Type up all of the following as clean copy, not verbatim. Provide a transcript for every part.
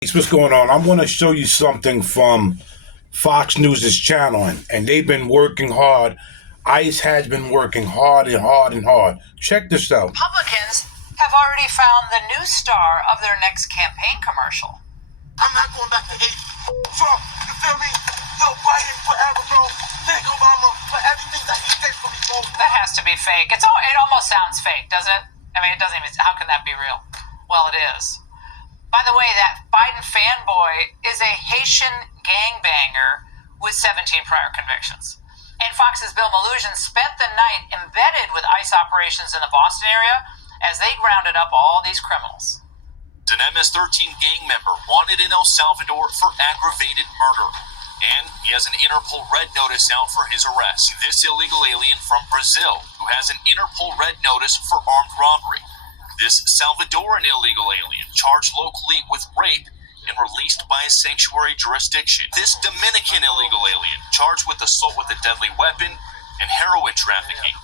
What's going on? I want to show you something from Fox News' channel, and they've been working hard. ICE has been working hard and hard and hard. Check this out. Republicans have already found the new star of their next campaign commercial. I'm not going back to 80. Trump, you feel me? Joe Biden forever, bro. Thank Obama for everything that he did for me, bro. That has to be fake. It almost sounds fake, doesn't it? I mean, it doesn't even. How can that be real? Well, it is. By the way, that Biden fanboy is a Haitian gangbanger with 17 prior convictions. And Fox's Bill Melugin spent the night embedded with ICE operations in the Boston area as they rounded up all these criminals. An MS-13 gang member wanted in El Salvador for aggravated murder. And he has an Interpol red notice out for his arrest. This illegal alien from Brazil, who has an Interpol red notice for armed robbery. This Salvadoran illegal alien, charged locally with rape and released by a sanctuary jurisdiction. This Dominican illegal alien, charged with assault with a deadly weapon and heroin trafficking.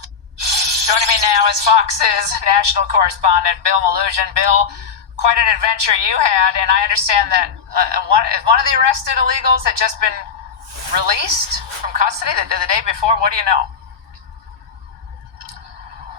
Joining me now is Fox's national correspondent, Bill Melugin. Bill, quite an adventure you had, and I understand that one of the arrested illegals had just been released from custody the day before. What do you know?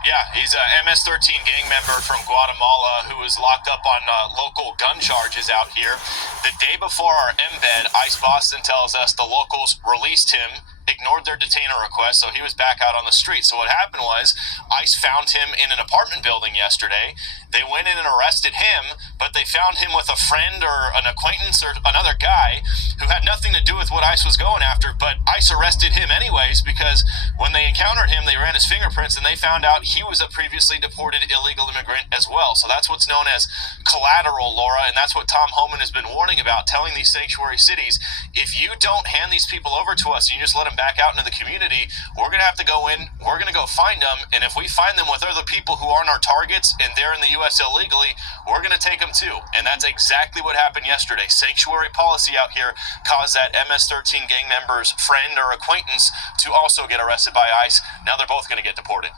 Yeah, he's a MS-13 gang member from Guatemala who was locked up on local gun charges out here. The day before our embed, ICE Boston tells us the locals released him, ignored their detainer request, so he was back out on the street. So what happened was ICE found him in an apartment building yesterday. They went in and arrested him, but they found him with a friend or an acquaintance or another guy who had nothing to do with what ICE was going after, but ICE arrested him anyways because when they encountered him, they ran his fingerprints and they found out he was a previously deported illegal immigrant as well. So that's what's known as collateral, Laura, and that's what Tom Homan has been warning about, telling these sanctuary cities, if you don't hand these people over to us and you just let them back out into the community, we're going to have to go in, we're going to go find them, and if we find them with other people who aren't our targets and they're in the U.S. illegally, we're going to take them too. And that's exactly what happened yesterday. Sanctuary policy out here caused that MS-13 gang member's friend or acquaintance to also get arrested by ICE. Now they're both going to get deported.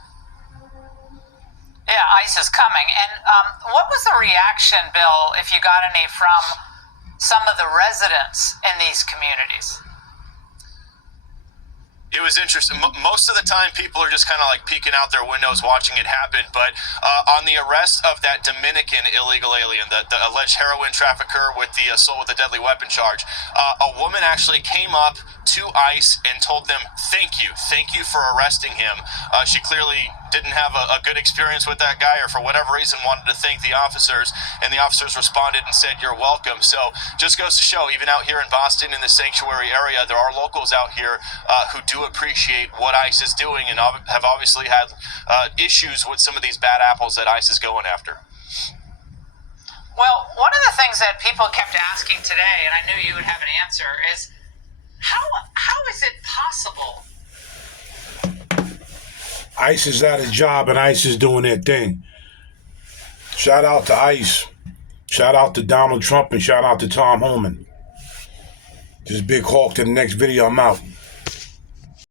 Yeah, ICE is coming. And what was the reaction, Bill, if you got any from some of the residents in these communities? It was interesting. Most of the time, people are just kind of like peeking out their windows watching it happen. But on the arrest of that Dominican illegal alien, the alleged heroin trafficker with the assault with a deadly weapon charge, a woman actually came up to ICE and told them, thank you for arresting him. She clearly didn't have a good experience with that guy, or for whatever reason wanted to thank the officers, and the officers responded and said, you're welcome. So just goes to show, even out here in Boston in the sanctuary area, there are locals out here who do appreciate what ICE is doing and have obviously had issues with some of these bad apples that ICE is going after. Well, one of the things that people kept asking today, and I knew you would have an answer, is how is it possible? ICE is at a job, and ICE is doing their thing. Shout out to ICE. Shout out to Donald Trump, and shout out to Tom Homan. This is Big Hawk. To the next video. I'm out.